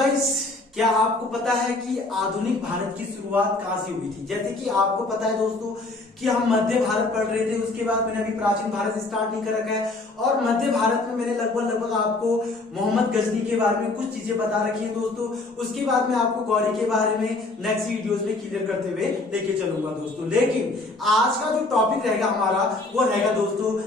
Guys, क्या आपको पता है कि आधुनिक भारत की शुरुआत कहां से हुई थी? जैसे कि आपको पता है दोस्तों कि हम मध्य भारत पढ़ रहे थे, उसके बाद मैंने अभी प्राचीन भारत स्टार्ट नहीं कर रखा है और मध्य भारत में मैंने लगभग आपको मोहम्मद गजनी के बारे में कुछ चीजें बता रखी हैं दोस्तों। उसके बाद मैं आपको गौरी के बारे में नेक्स्ट वीडियोस में क्लियर करते हुए लेके चलूंगा दोस्तों। लेकिन आज का जो टॉपिक रहेगा हमारा वो रहेगा दोस्तों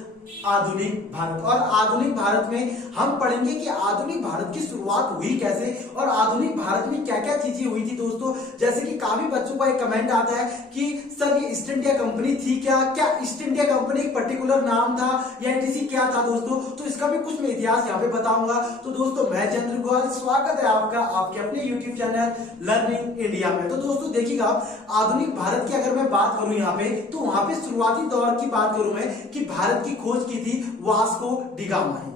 आधुनिक भारत। और आधुनिक भारत में हम पढ़ेंगे कि आधुनिक भारत की शुरुआत हुई कैसे और आधुनिक भारत में क्या क्या चीजें हुई थी दोस्तों। जैसे कि काफी बच्चों का एक कमेंट आता है कि सर ये ईस्ट इंडिया कंपनी थी क्या ईस्ट इंडिया कंपनी एक पर्टिकुलर नाम था या एनटीसी क्या था दोस्तों? तो इसका भी कुछ मैं इतिहास यहाँ पे बताऊंगा। तो दोस्तों मैं चंद्र गोयल, स्वागत है आपका आपके अपने यूट्यूब चैनल लर्निंग इंडिया में। तो दोस्तों देखिएगा, आधुनिक भारत की अगर मैं बात करूं यहाँ पे, तो वहां पे शुरुआती दौर की बात करूं मैं कि भारत की खोज की थी वास्को डी गामा ने।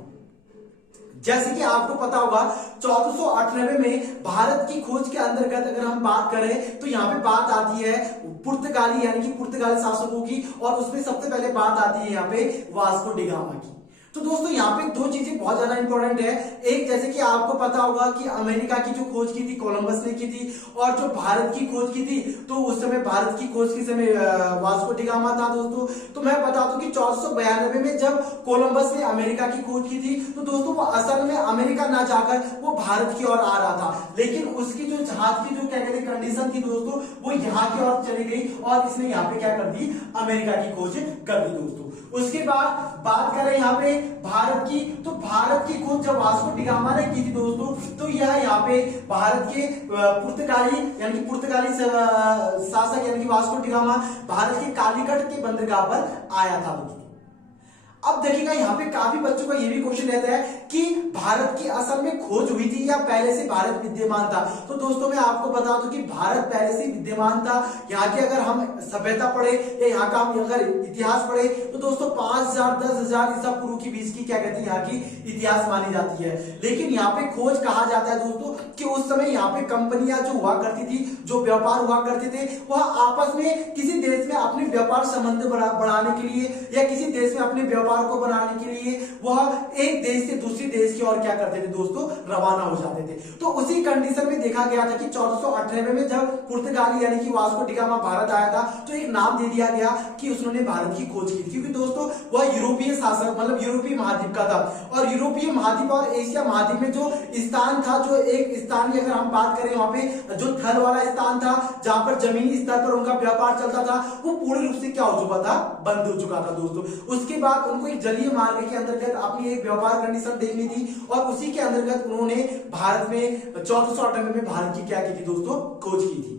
जैसे कि आपको पता होगा 1498 में भारत की खोज के अंतर्गत अगर हम बात करें तो यहाँ पे बात आती है पुर्तगाली यानी कि पुर्तगाली शासकों की, और उसमें सबसे पहले बात आती है यहाँ पे वास्को डी गामा की। तो दोस्तों यहाँ पे दो चीजें बहुत ज्यादा इंपॉर्टेंट है। एक, जैसे कि आपको पता होगा कि अमेरिका की जो खोज की थी कोलंबस ने की थी, और जो भारत की खोज की थी तो उस समय भारत की खोज के समय वास्को डी गामा था दोस्तों। तो मैं बता दूं कि 1492 में जब कोलंबस ने अमेरिका की खोज की थी तो दोस्तों वो असल में अमेरिका ना जाकर वो भारत की ओर आ रहा था, लेकिन उसकी जो जहाज की जो क्या कहते कंडीशन थी दोस्तों वो यहाँ की ओर चली गई और इसने यहाँ पे क्या कर दी, अमेरिका की खोज कर दी दोस्तों। उसके बाद बात करें यहाँ पे भारत की, तो भारत की खोज जब वास्को डी गामा ने की थी दोस्तों, तो यह यहाँ पे भारत के पुर्तगाली यानी कि पुर्तगाली शासक यानी कि वास्को डी गामा भारत के कालीकट के बंदरगाह पर आया था दोस्तों। अब देखिएगा यहाँ पे काफी बच्चों का ये भी क्वेश्चन रहता है कि भारत की असल में खोज हुई थी या पहले से भारत विद्यमान था? तो दोस्तों मैं आपको बता दूं कि भारत पहले से विद्यमान था। यहाँ की अगर हम सभ्यता पढ़े या यहाँ का हम अगर इतिहास पढ़े तो दोस्तों 5000 10,000 ईसा पूर्व की बीच की क्या कहते हैं यहाँ की इतिहास मानी जाती है। लेकिन यहाँ पे खोज कहा जाता है दोस्तों कि उस समय यहाँ पे कंपनियां जो हुआ करती थी, जो व्यापार हुआ करते थे, वह आपस में किसी देश में अपने व्यापार संबंध बढ़ाने के लिए या किसी देश में अपने व्यापार को बनाने के लिए वह एक देश से दूसरी देश की ओर क्या करते थे दोस्तों, रवाना हो जाते थे। तो उसी कंडीशन में देखा गया था कि 1498 में जब पुर्तगाली यानी कि वास्को डी गामा भारत आया था तो एक नाम दे दिया गया कि उसने भारत की खोज की, क्योंकि दोस्तों वह यूरोपीय शासक मतलब यूरोपीय महाद्वीप का था। और यूरोपीय महाद्वीप और एशिया महाद्वीप में जो स्थान था, जो एक स्थान की अगर हम बात करें वहां पे जो थल वाला स्थान था जहां पर जमीनी स्तर पर उनका व्यापार चलता था, वो पूर्ण रूप से क्या हो चुका था, बंद हो चुका था दोस्तों। उसके बाद उनको एक जलीय मार्ग के अंतर्गत अपनी एक व्यापार कंडीशन देखनी थी और उसी के अंतर्गत उन्होंने भारत में 1498 में भारत की क्या की थी दोस्तों, खोज की थी।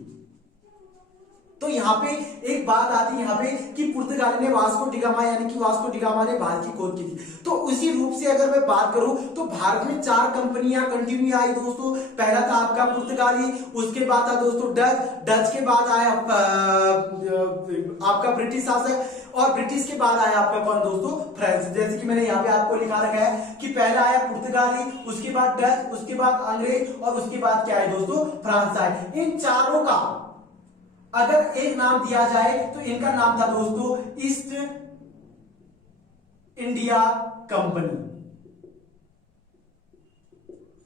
तो यहाँ पे एक बात आती है यहाँ पे कि पुर्तगाली ने वास्को डी गामा यानी कि वास्को डी गामा ने भारत की खोज की थी। तो उसी रूप से अगर मैं बात करूं तो भारत में 4 कंपनियां कंटिन्यू आई दोस्तों। पहला था आपका पुर्तगाली, उसके बाद था दोस्तों डच के बाद आया आपका ब्रिटिश शासक, और ब्रिटिश के बाद आया आपका कौन दोस्तों, फ्रांस। जैसे कि मैंने यहाँ पे आपको लिखा रखा है कि पहला आया पुर्तगाली, उसके बाद डच, उसके बाद अंग्रेज और उसके बाद क्या है दोस्तों, फ्रांस आए। इन चारों का अगर एक नाम दिया जाए तो इनका नाम था दोस्तों ईस्ट इंडिया कंपनी।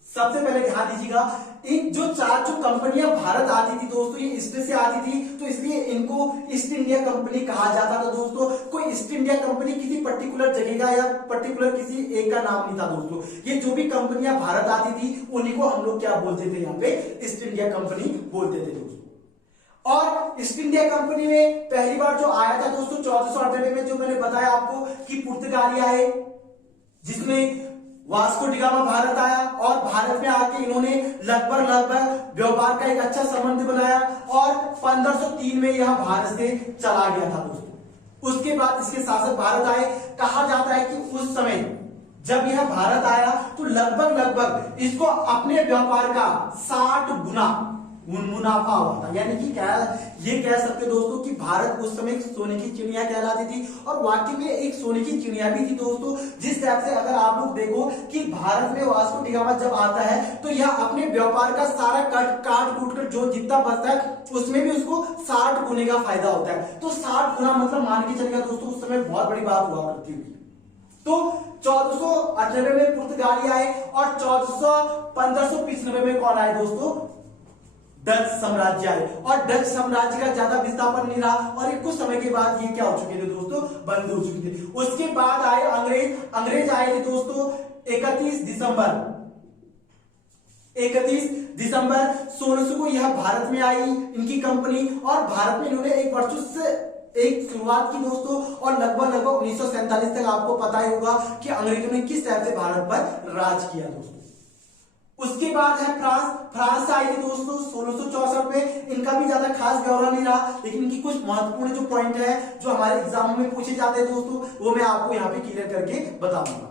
सबसे पहले ध्यान दीजिएगा, इन जो कंपनियां भारत आती थी दोस्तों, ये इसमें से आती थी, तो इसलिए इनको ईस्ट इंडिया कंपनी कहा जाता था दोस्तों। कोई ईस्ट इंडिया कंपनी किसी पर्टिकुलर जगह का या पर्टिकुलर किसी एक का नाम नहीं था दोस्तों। ये जो भी कंपनियां भारत आती थी उन्हीं को हम लोग क्या बोलते थे, यहाँ पे ईस्ट इंडिया कंपनी बोलते थे दोस्तों। और ईस्ट इंडिया कंपनी में पहली बार जो आया था दोस्तों 1498 में, जो मैंने बताया आपको कि पुर्तगाली आए, जिसमें वास्को डी गामा भारत आया और भारत में आके इन्होंने लगभग व्यापार का एक अच्छा संबंध बनाया और 1503 में यह भारत से चला गया था दोस्तों। उसके बाद इसके शासक भारत आए। कहा जाता है कि उस समय जब यह भारत आया तो लगभग इसको अपने व्यापार का 60 गुना मुनाफा हुआ था। यानी कि क्या ये कह सकते दोस्तों कि भारत उस समय सोने की चिड़िया कहलाती थी, और वाकई में एक सोने की चिड़िया भी थी दोस्तों। जिस टाइप से अगर आप लोग देखो कि भारत में वास्को डी गामा जब आता है तो यह अपने व्यापार का सारा काट कूट कर जो जितना बचता है उसमें भी उसको 60 गुने का फायदा होता है। तो 60 गुना मतलब मान के चलिएगा दोस्तों उस समय बहुत बड़ी बात हुआ करती थी। तो 1498 में पुर्तगाली आए और 1595 में कौन आए दोस्तों? डच साम्राज्य आए। और डच साम्राज्य का ज्यादा विस्थापन नहीं रहा और एक कुछ समय के बाद ये क्या हो चुके थे दोस्तों? बंद हो चुके थे। उसके बाद आए अंग्रेज। अंग्रेज आए थे दोस्तों 31 दिसंबर 1600 को यह भारत में आई इनकी कंपनी, और भारत में इन्होंने एक वर्चस्व एक शुरुआत की दोस्तों, और लगभग 1947 तक आपको पता ही होगा कि अंग्रेजों ने किस टाइप से भारत पर राज किया दोस्तों। उसके बाद है फ्रांस। फ्रांस से आई थी दोस्तों 1664 में। इनका भी ज्यादा खास ब्यौरा नहीं रहा, लेकिन इनकी कुछ महत्वपूर्ण जो पॉइंट है जो हमारे एग्जाम में पूछे जाते हैं दोस्तों, वो मैं आपको यहाँ पे क्लियर करके बताऊंगा।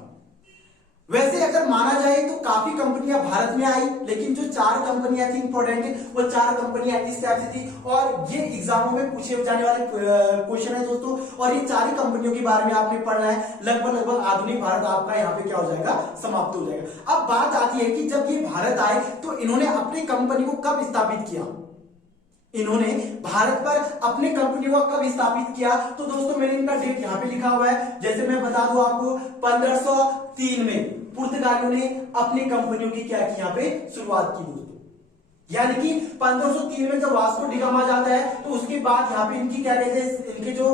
वैसे अगर माना जाए तो काफी कंपनियां भारत में आई, लेकिन जो 4 कंपनियां थी इंपॉर्टेंट, वो 4 कंपनियां इस टाइप से थी, और ये एग्जामों में पूछे जाने वाले क्वेश्चन है दोस्तों। और ये 4 कंपनियों के बारे में आपने पढ़ना है। लगभग आधुनिक भारत आपका यहाँ पे क्या हो जाएगा? समाप्त हो जाएगा। अब बात आती है कि जब ये भारत आए तो इन्होंने अपनी कंपनी को कब स्थापित किया? इन्होंने भारत पर अपने कंपनी को कब स्थापित किया? तो दोस्तों मैंने इनका डेट यहाँ पे लिखा हुआ है। जैसे मैं बता दूं आपको, 1503 में पुर्तगालियों ने अपनी कंपनियों की क्या की? यहाँ पे शुरुआत की दोस्तों। यानी कि 1503 में जब वास्को डी गामा जाता है तो उसके बाद यहाँ पे इनकी क्या कहते हैं, इनके जो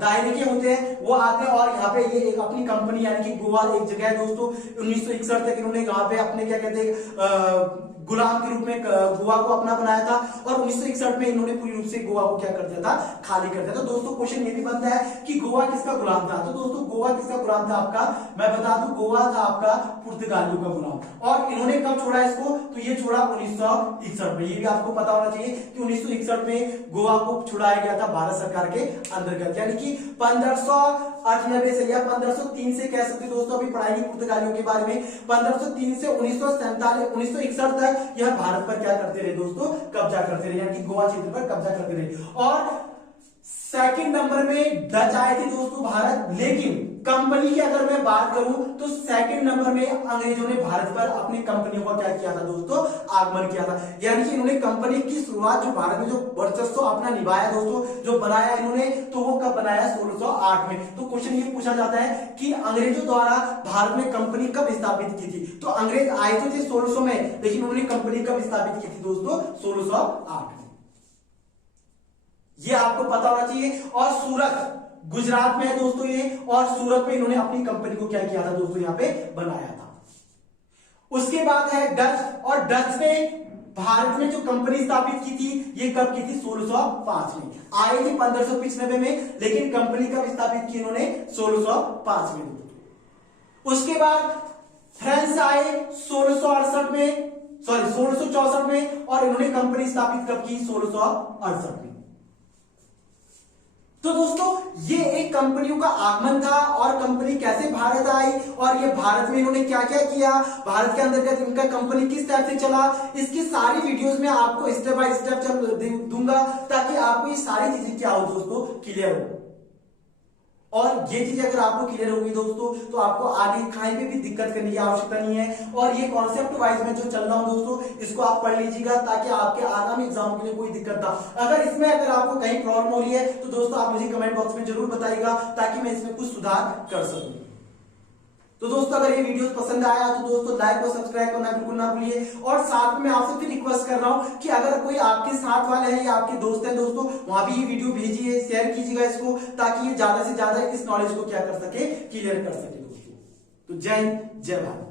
दायरे के होते हैं वो आते हैं, और यहाँ पे ये एक अपनी कंपनी यानी कि गोवा एक जगह है दोस्तों। 1961 तक इन्होंने यहाँ पे अपने क्या कहते हैं गुलाम के रूप में गोवा को अपना बनाया था, और 1961 में इन्होंने पूरी रूप से गोवा को क्या कर दिया था? खाली कर दिया था। तो दोस्तों क्वेश्चन ये भी बनता है कि गोवा किसका गुलाम था? तो दोस्तों गोवा किसका गुलाम था आपका? मैं बता दूं, गोवा था आपका पुर्तगालियों का गुलाम। और इन्होंने कब छोड़ा इसको? तो ये छोड़ा 1961 में। ये भी आपको पता होना चाहिए कि 1961 में गोवा को छुड़ाया गया था भारत सरकार के अंतर्गत, यानी कि 1598 से या 1503 से कह सकते दोस्तों, अभी पढ़ाएंगे पुर्तगालियों के बारे में। 1503 से 1961 तक यह भारत पर क्या करते रहे दोस्तों? कब्जा करते रहे, यानी कि गोवा क्षेत्र पर कब्जा करते रहे। और सेकंड नंबर में डच आए थे दोस्तों भारत, लेकिन कंपनी की अगर मैं बात करूं तो सेकंड नंबर में अंग्रेजों ने भारत पर अपनी कंपनियों का क्या किया था दोस्तों? आगमन किया था। यानी कि इन्होंने कंपनी की शुरुआत जो भारत में जो वर्चस्व अपना निभाया दोस्तों, जो बनाया इन्होंने, तो वो कब बनाया? 1608 में। तो क्वेश्चन ये पूछा जाता है कि अंग्रेजों द्वारा भारत में कंपनी कब स्थापित की थी? तो अंग्रेज आए थे 1600 में, लेकिन उन्होंने कंपनी कब स्थापित की थी दोस्तों? 1608 में। ये आपको पता होना चाहिए। और सूरत गुजरात में है दोस्तों ये, और सूरत में इन्होंने अपनी कंपनी को क्या किया था दोस्तों? यहाँ पे बनाया था। उसके बाद है डच, और डच ने भारत में जो कंपनी स्थापित की थी ये कब की थी? 1605 में। आए थे 1595 में, लेकिन कंपनी कब स्थापित की इन्होंने? 1605 में। उसके बाद फ्रांस आए 1668 में, सॉरी 1664 में, और इन्होंने कंपनी स्थापित कब की? 1668 में। तो दोस्तों ये एक कंपनियों का आगमन था, और कंपनी कैसे भारत आई, और ये भारत में इन्होंने क्या क्या किया, भारत के अंतर्गत इनका कंपनी किस टाइप से चला, इसकी सारी वीडियोस में आपको स्टेप बाय स्टेप दूंगा, ताकि आपको ये सारी चीजें क्या हो दोस्तों? क्लियर हो। और ये चीज अगर आपको क्लियर होगी दोस्तों, तो आपको आगे कहीं पे भी दिक्कत करने की आवश्यकता नहीं है। और ये कॉन्सेप्ट वाइज में जो चल रहा हूं दोस्तों, इसको आप पढ़ लीजिएगा, ताकि आपके आगामी एग्जाम के लिए कोई दिक्कत ना। अगर आपको कहीं प्रॉब्लम हो रही है तो दोस्तों आप मुझे कमेंट बॉक्स में जरूर बताइएगा, ताकि मैं इसमें कुछ सुधार कर सकूं। तो दोस्तों अगर ये वीडियो पसंद आया तो दोस्तों लाइक और सब्सक्राइब करना बिल्कुल ना भूलिए। और साथ में आपसे फिर रिक्वेस्ट कर रहा हूं कि अगर कोई आपके साथ वाले हैं या आपके दोस्त हैं दोस्तों, वहां भी ये वीडियो भेजिए, शेयर कीजिएगा इसको, ताकि ये ज्यादा से ज्यादा इस नॉलेज को क्या कर सके? क्लियर कर सके दोस्तों। तो जय हिंद, जय भारत।